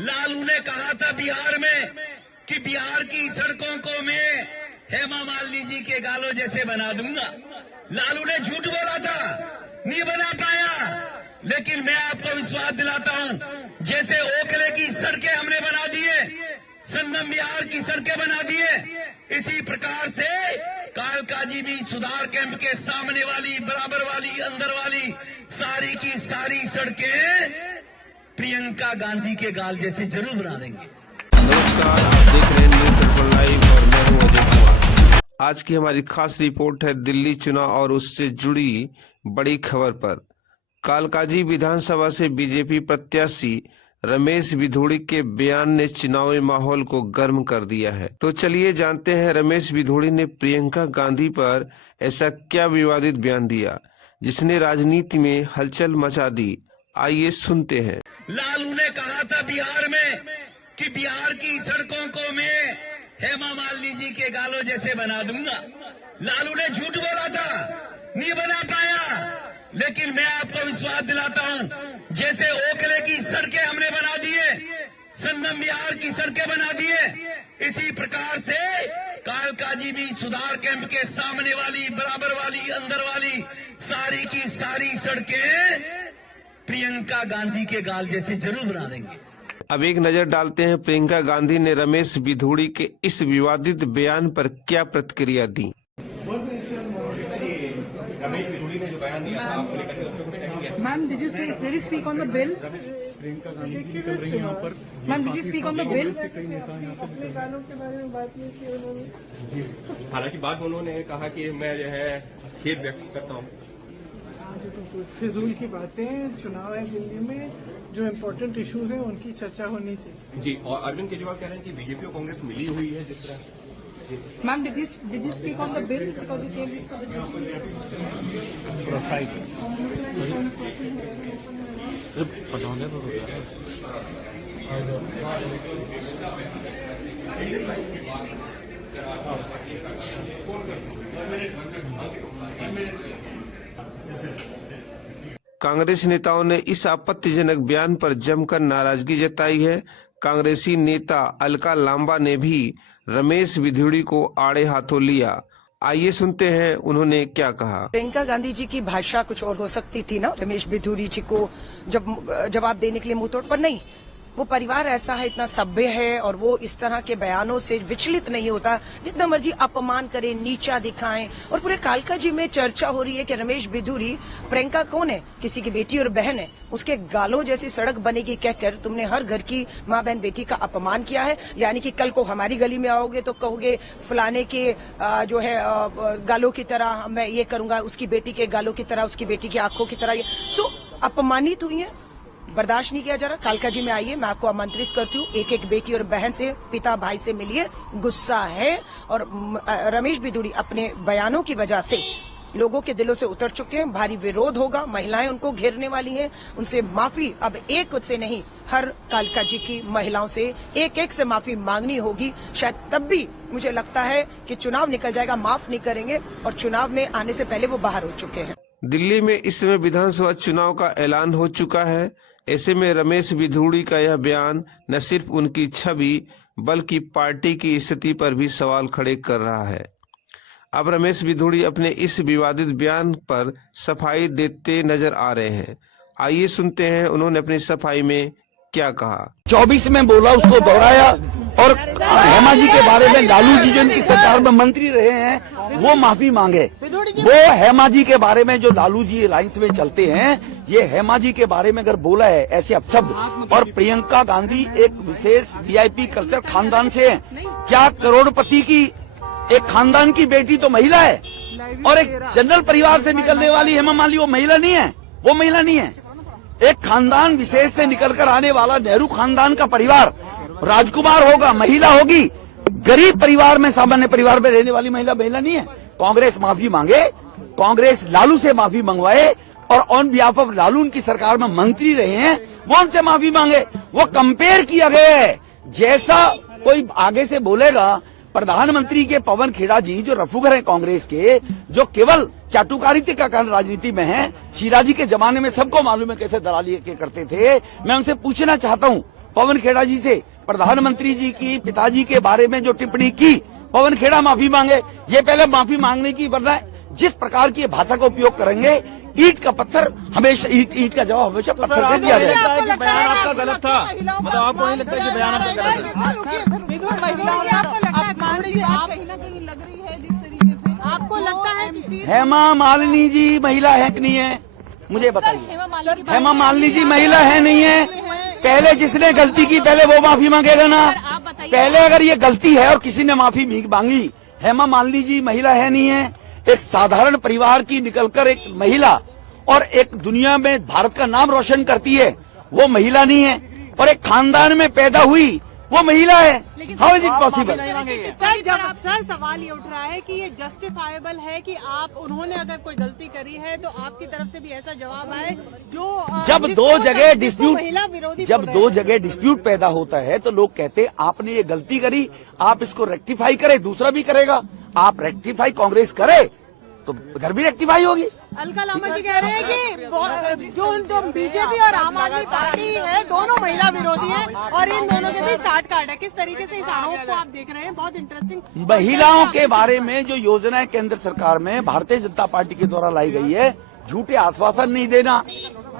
लालू ने कहा था बिहार में कि बिहार की सड़कों को मैं हेमा मालिनी जी के गालों जैसे बना दूंगा। लालू ने झूठ बोला था, नहीं बना पाया। लेकिन मैं आपको विश्वास दिलाता हूं, जैसे ओखले की सड़कें हमने बना दिए, संगम बिहार की सड़कें बना दिए, इसी प्रकार से कालकाजी भी सुधार कैंप के सामने वाली, बराबर वाली, अंदर वाली सारी की सारी सड़कें प्रियंका गांधी के गाल जैसे जरूर बना देंगे। नमस्कार, आप देख रहे हैं न्यूज़ ट्रिपल लाइव और मैं हूं अजय कुमार। आज की हमारी खास रिपोर्ट है दिल्ली चुनाव और उससे जुड़ी बड़ी खबर पर। कालकाजी विधानसभा से बीजेपी प्रत्याशी रमेश बिधूड़ी के बयान ने चुनावी माहौल को गर्म कर दिया है। तो चलिए जानते हैं रमेश बिधूड़ी ने प्रियंका गांधी पर ऐसा क्या विवादित बयान दिया जिसने राजनीति में हलचल मचा दी। आइए सुनते हैं। लालू ने कहा था बिहार में कि बिहार की सड़कों को मैं हेमा मालिनी जी के गालों जैसे बना दूंगा। लालू ने झूठ बोला था, नहीं बना पाया। लेकिन मैं आपको विश्वास दिलाता हूं, जैसे ओखले की सड़कें हमने बना दिए, संगम बिहार की सड़कें बना दिए, इसी प्रकार से कालकाजी भी सुधार कैंप के सामने वाली, बराबर वाली, अंदर वाली सारी की सारी सड़कें प्रियंका गांधी के गाल जैसे जरूर बना देंगे। अब एक नजर डालते हैं प्रियंका गांधी ने रमेश बिधूड़ी के इस विवादित बयान पर क्या प्रतिक्रिया दी। रमेश बिधूड़ी ने जो बयान दिया था आपको लेकर उस पर कुछ कहेंगे? Ma'am, did you speak on the bill? Priyanka Gandhi की निकल रही यहाँ पर। Ma'am, did you speak on the bill? कई नेता यहाँ से अपने गानों के बारे में बात नहीं की उन्होंने। हालांकि बाद में उन्होंने कहा कि मैं जो है खेद व्यक्त करता हूँ। फिजूल की बातें, चुनाव है दिल्ली में, जो इम्पोर्टेंट इश्यूज हैं उनकी चर्चा होनी चाहिए। जी, और अरविंद केजरीवाल कह रहे हैं कि बीजेपी और कांग्रेस मिली हुई है जिस तरह। Ma'am, did you speak on the bill because you came for the Congress नेताओं ने इस आपत्तिजनक बयान पर जमकर नाराजगी जताई है। कांग्रेसी नेता अलका लांबा ने भी रमेश बिधूड़ी को आड़े हाथों लिया। आइए सुनते हैं उन्होंने क्या कहा। प्रियंका गांधी जी की भाषा कुछ और हो सकती थी ना, रमेश बिधूड़ी जी को जब जवाब देने के लिए मुंह तोड़ पर नहीं। वो परिवार ऐसा है, इतना सभ्य है और वो इस तरह के बयानों से विचलित नहीं होता। जितना मर्जी अपमान करे, नीचा दिखाएं। और पूरे कालकाजी में चर्चा हो रही है कि रमेश बिधूड़ी, प्रियंका कौन है, किसी की बेटी और बहन है, उसके गालों जैसी सड़क बनेगी कहकर तुमने हर घर की माँ बहन बेटी का अपमान किया है। यानी कि कल को हमारी गली में आओगे तो कहोगे फलाने के जो है गालों की तरह मैं ये करूंगा, उसकी बेटी के गालों की तरह, उसकी बेटी की आंखों की तरह। सो अपमानित हुई है, बर्दाश्त नहीं किया जा रहा। कालकाजी में आइए, मैं आपको आमंत्रित करती हूँ। एक एक बेटी और बहन से, पिता भाई से मिलिए। गुस्सा है और रमेश बिधूड़ी अपने बयानों की वजह से लोगों के दिलों से उतर चुके हैं। भारी विरोध होगा, महिलाएं उनको घेरने वाली हैं। उनसे माफी अब एक से नहीं, हर कालकाजी की महिलाओं से एक एक से माफी मांगनी होगी। शायद तब भी मुझे लगता है कि चुनाव निकल जाएगा, माफ नहीं करेंगे। और चुनाव में आने से पहले वो बाहर हो चुके हैं। दिल्ली में इस समय विधानसभा चुनाव का ऐलान हो चुका है। ऐसे में रमेश बिधूड़ी का यह बयान न सिर्फ उनकी छवि बल्कि पार्टी की स्थिति पर भी सवाल खड़े कर रहा है। अब रमेश बिधूड़ी अपने इस विवादित बयान पर सफाई देते नजर आ रहे हैं। आइए सुनते हैं उन्होंने अपनी सफाई में क्या कहा। 24 में बोला, उसको दोहराया। और हेमा जी के बारे में, लालू जी जो इनकी सरकार में मंत्री रहे हैं वो माफी मांगे। वो हेमा जी के बारे में, जो लालू जी अलायंस में चलते हैं, ये हेमा जी के बारे में अगर बोला है ऐसे अपशब्द। और प्रियंका गांधी एक विशेष वीआईपी कल्चर खानदान से है। क्या करोड़पति की एक खानदान की बेटी तो महिला है, और एक जनरल परिवार से निकलने वाली हेमा मालिनी वो महिला नहीं है। वो महिला नहीं है। एक खानदान विशेष से निकलकर आने वाला नेहरू खानदान का परिवार, राजकुमार होगा, महिला होगी। गरीब परिवार में, सामान्य परिवार में रहने वाली महिला नहीं है। कांग्रेस माफी मांगे, कांग्रेस लालू से माफी मंगवाए, और ऑन बिहाफ ऑफ लालू उनकी सरकार में मंत्री रहे हैं, वो उनसे माफी मांगे। वो कंपेयर किया गया है। जैसा कोई आगे से बोलेगा, प्रधानमंत्री के पवन खेड़ा जी जो रफूगर हैं कांग्रेस के, जो केवल चाटुकारिता का कारण राजनीति में हैं, शिराजी के जमाने में सबको मालूम है कैसे दलाली के करते थे। मैं उनसे पूछना चाहता हूँ, पवन खेड़ा जी से प्रधानमंत्री जी की पिताजी के बारे में जो टिप्पणी की, पवन खेड़ा माफी मांगे। ये पहले माफी मांगने की, वरना जिस प्रकार की भाषा का उपयोग करेंगे, ईंट का पत्थर हमेशा ईंट का जवाब हमेशा पत्थर से दिया जाएगा। बयान आपका गलत था, मतलब आपको नहीं लगता कि बयान आपका गलत है? आपको लगता है हेमा मालिनी जी महिला है कि नहीं है, मुझे बताइए। हेमा मालिनी जी महिला है नहीं है? पहले जिसने गलती की पहले वो माफी मांगेगा ना। पहले अगर ये गलती है और किसी ने माफी मांगी, हेमा मालिनी जी महिला है नहीं है? एक साधारण परिवार की निकलकर एक महिला और एक दुनिया में भारत का नाम रोशन करती है, वो महिला नहीं है? और एक खानदान में पैदा हुई वो महिला है। How is it possible? Sir सवाल ये उठ रहा है कि ये जस्टिफाइबल है कि आप उन्होंने अगर कोई गलती करी है तो आपकी तरफ से भी ऐसा जवाब आए जो जब दो जगह डिस्प्यूट पैदा होता है तो लोग कहते हैं आपने ये गलती करी, आप इसको रेक्टिफाई करे, दूसरा भी करेगा। आप रेक्टिफाई कांग्रेस करे तो इधर भी रेक्टिफाई होगी। अलका लामा जी कह रहे हैं कि जो बीजेपी और आम आदमी पार्टी है दोनों महिला विरोधी हैं और इन दोनों के बीच साठ काट है। किस तरीके से इस आरोप को आप देख रहे हैं? बहुत इंटरेस्टिंग। महिलाओं के बारे में जो योजनाएं केंद्र सरकार में भारतीय जनता पार्टी के द्वारा लाई गई है, झूठे आश्वासन नहीं देना,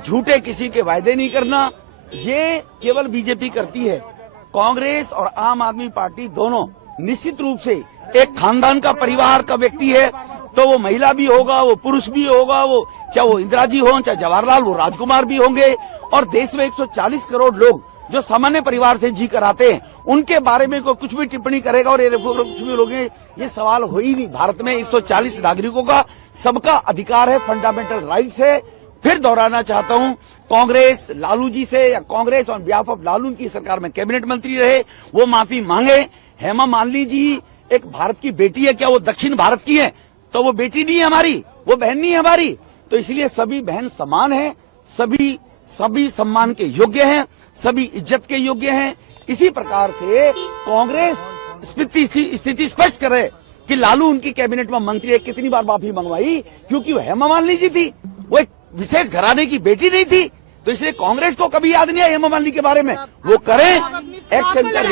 झूठे किसी के वायदे नहीं करना, ये केवल बीजेपी करती है। कांग्रेस और आम आदमी पार्टी दोनों निश्चित रूप से एक खानदान का परिवार का व्यक्ति है, तो वो महिला भी होगा, वो पुरुष भी होगा, वो चाहे वो इंदिरा जी हो, चाहे जवाहरलाल, वो राजकुमार भी होंगे। और देश में 140 करोड़ लोग जो सामान्य परिवार से जी कर आते हैं, उनके बारे में कोई कुछ भी टिप्पणी करेगा और ये कुछ भी लोग, ये सवाल हो ही नहीं। भारत में 140 नागरिकों का सबका अधिकार है, फंडामेंटल राइट्स है। फिर दोहराना चाहता हूं, कांग्रेस लालू जी से या Congress on behalf of Lalu की सरकार में कैबिनेट मंत्री रहे, वो माफी मांगे। हेमा मालिनी जी एक भारत की बेटी है, क्या वो दक्षिण भारत की है? तो वो बेटी नहीं है हमारी, वो बहन नहीं है हमारी। तो इसलिए सभी बहन समान है, सभी सम्मान के योग्य हैं, सभी इज्जत के योग्य हैं। इसी प्रकार से कांग्रेस स्थिति स्पष्ट करे कि लालू उनकी कैबिनेट में मंत्री है, कितनी बार माफी मंगवाई, क्योंकि वो हेमा मालिनी जी थी, वो एक विशेष घराने की बेटी नहीं थी। तो इसलिए कांग्रेस को कभी याद नहीं है हेमा मालिनी के बारे में, वो करें एक्शन कर।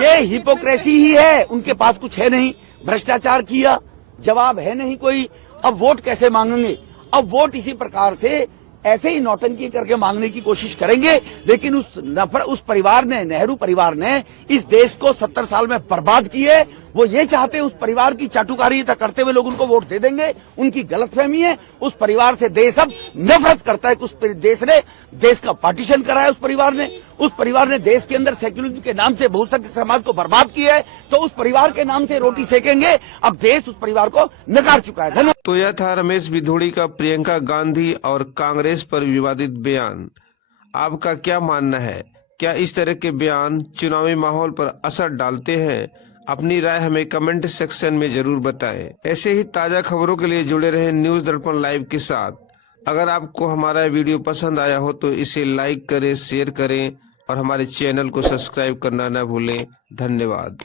ये हिपोक्रेसी ही है, उनके पास कुछ है नहीं, भ्रष्टाचार किया, जवाब है नहीं कोई, अब वोट कैसे मांगेंगे? अब वोट इसी प्रकार से ऐसे ही नौटंकी करके मांगने की कोशिश करेंगे। लेकिन उस परिवार ने, नेहरू परिवार ने इस देश को 70 साल में बर्बाद किए। वो ये चाहते हैं उस परिवार की चाटुकारिता करते हुए लोग उनको वोट दे देंगे। उनकी गलतफहमी है, उस परिवार से देश अब नफरत करता है। उस देश ने देश का पार्टीशन करा है, उस परिवार ने देश के अंदर सेक्युलरिज्म के नाम से बहुसंख्यक समाज को बर्बाद किया है। तो उस परिवार के नाम से रोटी सेकेंगे। अब देश उस परिवार को नकार चुका है। धन्यवाद। तो यह था रमेश बिधूड़ी का प्रियंका गांधी और कांग्रेस पर विवादित बयान। आपका क्या मानना है? क्या इस तरह के बयान चुनावी माहौल पर असर डालते हैं? अपनी राय हमें कमेंट सेक्शन में जरूर बताएं। ऐसे ही ताजा खबरों के लिए जुड़े रहें न्यूज दर्पण लाइव के साथ। अगर आपको हमारा वीडियो पसंद आया हो तो इसे लाइक करें, शेयर करें और हमारे चैनल को सब्सक्राइब करना न भूलें। धन्यवाद।